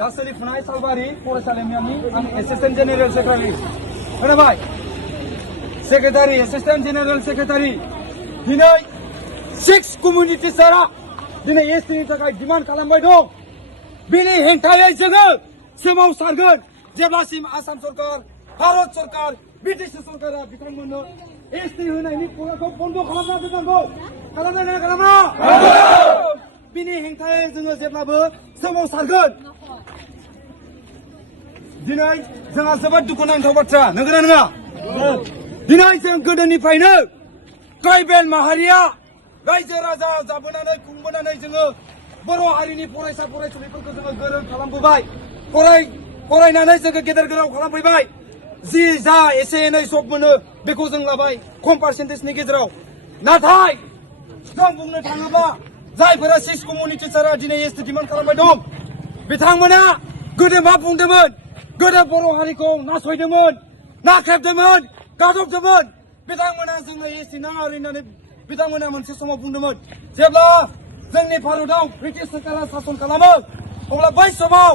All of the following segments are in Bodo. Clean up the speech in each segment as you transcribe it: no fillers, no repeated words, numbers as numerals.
गासै फुनाय सालबारि फरायसालिमानि आं एसिस्टेन्ट जेनेरेल सेक्रेटारि खोनाबाय सेक्रेटारि एसिस्टेन्ट जेनेरेल सेक्रेटारि दिनै 6 कमिउनिटि सारा दिनै एसटिनि थाखाय डिमान्ड खालामबाय दं बिनि हेंथायै जोङो सोमावसारगोन जेब्लासिम आसाम सरकार भारत सरकार ब्रिटिश सरकारा बिथांमोननो एसटि होनायनि प्रग्रामखौ बन्द खालामना दोननांगौ खालामना खालामा बिनि हेंथायै जोङो जेब्लाबो सोमावसारगोन दिनै जोंहा जोबोद दुखुनांथाव बाथ्रा नंगौना नङा दिनै जों गोदोनिफ्रायनो ट्राइबेल माहारिया रायजो राजा जाबोनानै खुंबोनानै जोङो बर' हारिनि फरायसा फरायसुलिफोरखौ जोङो गोरों खालामबोबाय फरायनानै जोङो गेदेर गोलाव खालामफैबाय जि जा एसे एनै जब मोनो बेखौ जों लाबाय खम पार्सेन्टेजनि गेजेराव नाथाय जों बुंनो थाङोब्ला जायफोरा 6 कमिउनिटि सारा दिनै एसटि डिमान्ड खालामबाय दं बिथांमोना गोदो मा बुंदोंमोन गोदो बर' हारिखौ नासयदोंमोन नाख्रेबदोंमोन गादबदोंमोन बिथांमोना जोंनो एसटि नाङा होननानै बिथांमोना मोनसे समाव बुंदोंमोन जेब्ला जोंनि भारतआव ब्रिटिश सरकारा सासन खालामो अब्ला बै समाव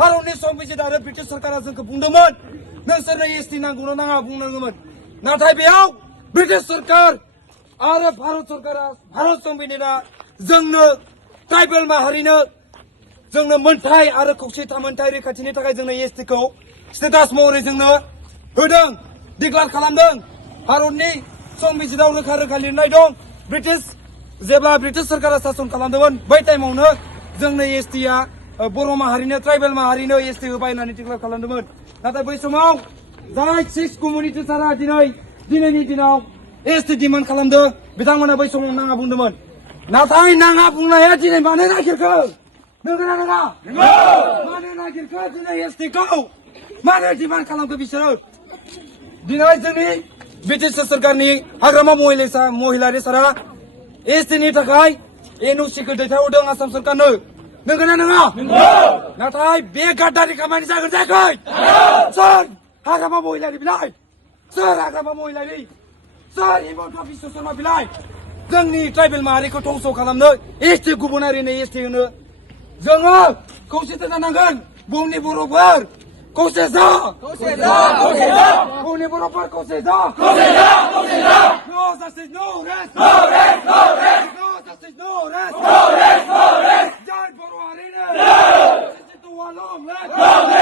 भारतनि संबिजित आरो ब्रिटिश सरकारा जोंखौ बुंदोंमोन नोंसोरनो एसटि नांगौना नाङा बुंनांगौमोन नाथाय बेयाव ब्रिटिश सरकार आरो भारत सरकारा भारत संबिजितआ जोंनो ट्राइबेल माहारिनो जोंनो मोनथाय आरो खौसे थामोनथाय रैखाथिनि थाखाय जोंनो एसटिखौ स्टेटास महरै जोंनो होदों डिक्लेयार खालामदों भारतनि संबिजितआव रोखा रोखा लिरनाय दं जेब्ला ब्रिटिश सरकारा सासन खालामदोंमोन बै टाइमावनो जोंनो एसटिआ बर' माहारिनो ट्राइबेल माहारिनो एसटि होबाय होननानै डिक्लेयार खालामदोंमोन नाथाय बै समाव जाय 6 कमिउनिटि सारा दिनैनि दिनाव एसटि डिमान्ड खालामदों बिथांमोना बै समाव नाङा बुंदोंमोन नाथाय नाङा बुंनाया दिनै मानो नागिरखो नंगौना नङा मानो नागिरखो दिनै एसटिखौ मानो डिमान्ड खालामखो बिसोरो दिनै जोंनि ब्रिटिश सरकारनि हाग्रामा महिलारि सारा एसटिनि थाखाय एनअसिखौ दैथायहरदों आसाम सरकारनो नंगौना नङा नाथाय बे गाद्दारि खामानि जागोन जायाखै सोर हाग्रामा महिलारि बिलाइ सोर हाग्रामा महिलारि सोर हिमन्त बिश्व शर्मा बिलाइ जोंनि ट्राइबेल माहारिखौ धंस खालामनो एसटि गुबुन हारिनो एसटि होनो जोङो खौसेथि जानांगोन बुहुमनि बर'फोर खौसे जा बुहुमनि बर'फोर खौसे जा No justice, no rest. No rest, no rest. No justice, no rest. No rest, no rest. Jai Boro Harine. No. Long rest.